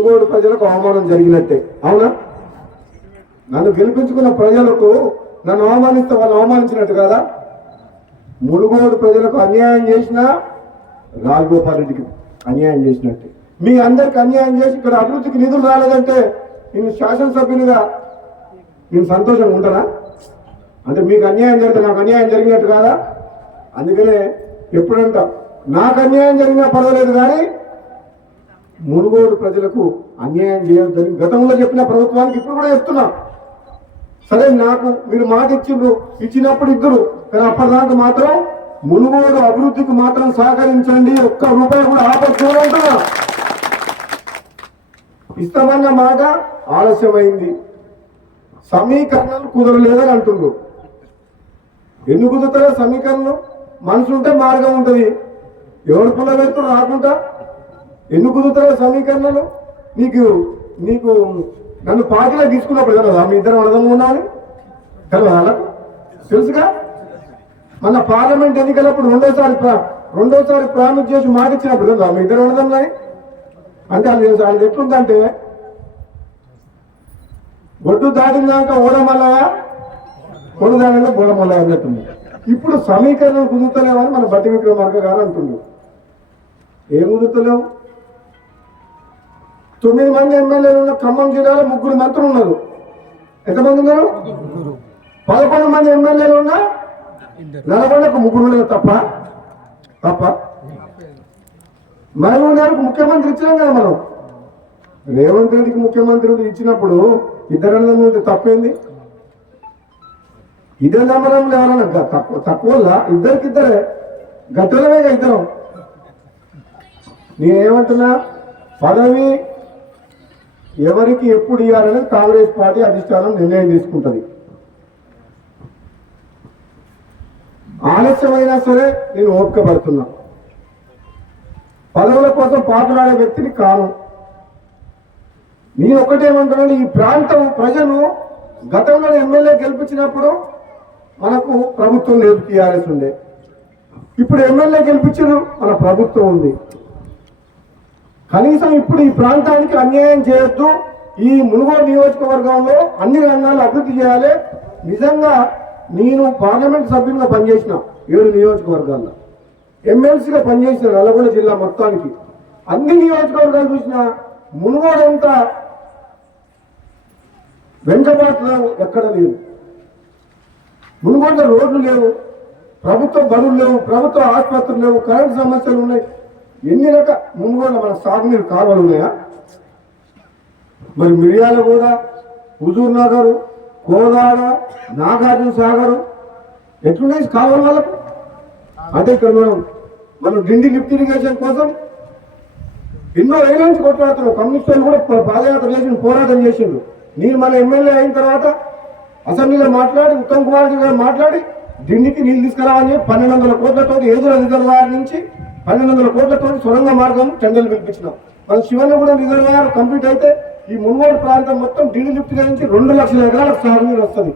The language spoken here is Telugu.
మునుగోడు ప్రజలకు అవమానం జరిగినట్టే. అవునా? నన్ను గెలిపించుకున్న ప్రజలకు నన్ను అవమానిస్తే వాళ్ళు అవమానించినట్టు కదా. మునుగోడు ప్రజలకు అన్యాయం చేసినా రాజగోపాల్ రెడ్డికి అన్యాయం చేసినట్టే. మీ అందరికి అన్యాయం చేసి ఇక్కడ అభివృద్ధికి నిధులు రాలేదంటే నేను శాసనసభ్యునిగా నేను సంతోషంగా ఉంటానా? అంటే మీకు అన్యాయం జరిగితే నాకు అన్యాయం జరిగినట్టు కాదా? అందుకనే ఎప్పుడంట నాకు అన్యాయం జరిగినా పర్వాలేదు, కానీ మునుగోడు ప్రజలకు అన్యాయం చేయొద్దని గతంలో చెప్పిన ప్రభుత్వానికి ఇప్పుడు కూడా చెప్తున్నా. సరే, నాకు మీరు మాట ఇచ్చినప్పుడు ఇద్దరు, కానీ అప్పటిదాకా మాత్రం మునుగోడు అభివృద్ధికి మాత్రం సహకరించండి, ఒక్క రూపాయి కూడా ఆపచ్చుకుంటున్నా. ఇస్తామన్న మాట ఆలస్యమైంది, సమీకరణలు కుదరలేదని అంటున్నారు. ఎందుకు కుదురుతారో సమీకరణలు? మనసు ఉంటే మార్గం ఉంటుంది. ఎవరు పుల్ల పెడుతూ రాకుండా ఎందుకు కుదురుతారో సమీకరణలు? నీకు నన్ను పార్టీలో తీసుకున్నప్పుడు కదా మీ ఇద్దరు అడదంగా ఉన్నాను కదా, తెలుసుగా. మన పార్లమెంట్ ఎన్నికలప్పుడు రెండోసారి ప్రామిస్ చేసి మాట ఇచ్చినప్పుడు కదా మీ ఇద్దరు అడదంగా. అంటే అది ఎట్లుందంటే ఒడ్డు దాటినాక ఓడమల్లయ, ఒడ్డు దాటినాక బోడమల్లయ అన్నట్టుంది. ఇప్పుడు సమీకరణలు కుదురుతలేవని మన బట్టి విక్రమార్క గారు అంటున్నారు. ఏం కుదురుతలేవు? 9 మంది ఎమ్మెల్యేలు ఉన్న ఖమ్మం జిల్లాలో 3 మంత్రులు ఉన్నారు. ఎంతమంది ఉన్నారు? 11 మంది ఎమ్మెల్యేలు ఉన్నా నల్గొండకు 3 ఉన్నారు. తప్ప మహబూబ్ నగర్కు ముఖ్యమంత్రి ఇచ్చినాం కదా మనం. రేవంత్ రెడ్డికి ముఖ్యమంత్రి ఇచ్చినప్పుడు ఇద్దరు తప్పేంది? ఇదే నమ్మడంలో ఎవరన్నా తక్కువ ఇద్దరికిద్దరే గట్టలమేగా ఇద్దరం. నేనేమంటున్నా, పదవి ఎవరికి ఎప్పుడు ఇవ్వాలనేది కాంగ్రెస్ పార్టీ అధిష్టానం నిర్ణయం తీసుకుంటుంది. ఆలస్యమైనా సరే నేను ఓపిక పడుతున్నా. పదవుల కోసం పాటులాడే వ్యక్తిని కాను. నేను ఒకటేమంటున్నాను, ఈ ప్రాంతం ప్రజలు గతంలో ఎమ్మెల్యే గెలిపించినప్పుడు మనకు ప్రభుత్వం లేదు, టీఆర్ఎస్ ఉండే. ఇప్పుడు ఎమ్మెల్యే గెలిపించారు, మన ప్రభుత్వం ఉంది. కనీసం ఇప్పుడు ఈ ప్రాంతానికి అన్యాయం చేయొద్దు. ఈ మునుగోడు నియోజకవర్గంలో అన్ని రంగాలు అభివృద్ధి చేయాలి. నిజంగా నేను పార్లమెంట్ సభ్యునిగా పనిచేసిన 7 నియోజకవర్గాల్లో, ఎమ్మెల్సీగా పనిచేసిన నల్గొండ జిల్లా మొత్తానికి. అన్ని నియోజకవర్గాలు చూసిన మునుగోడు అంతా వెంకబాటులో ఎక్కడ లేదు. మునుగోడులో రోడ్లు లేవు, ప్రభుత్వ బడులు లేవు, ప్రభుత్వ ఆసుపత్రులు లేవు, కరెంటు సమస్యలు ఉన్నాయి. ఎన్ని రకాల మునుగోడులో మన సాగునీరు కాలువలు ఉన్నాయా? మరి మిర్యాలగూడ, హుజూర్ నగర్, కోదాడ, నాగార్జున సాగర్ ఎట్లున్నాయి కాలువల వాళ్ళకు? అంటే ఇక్కడ మనం డిండి లిఫ్ట్ ఇరిగేషన్ కోసం ఎన్నో ఏళ్ళ నుంచి కొట్లాడుతున్నాం. కమ్యూనిస్టులు కూడా పాదయాత్ర చేసి పోరాటం చేసిండ్రు. నేను మన ఎమ్మెల్యే అయిన తర్వాత అసెంబ్లీలో మాట్లాడి ఉత్తమ్ కుమార్ రెడ్డి గారు మాట్లాడి డిండికి నీళ్ళు తీసుకురావని 1200 కోట్లతో ఏదుల రిజర్వాయర్ నుంచి 1200 కోట్లతో సొరంగ మార్గం టెండర్లు పిలిపించినాం. మన శివన్నగూడెం రిజర్వాయర్ కంప్లీట్ అయితే ఈ మునుగోడు ప్రాంతం మొత్తం డిండి లిఫ్ట్ నుంచి 2 లక్షల ఎకరాలకు సాగునీరు వస్తుంది.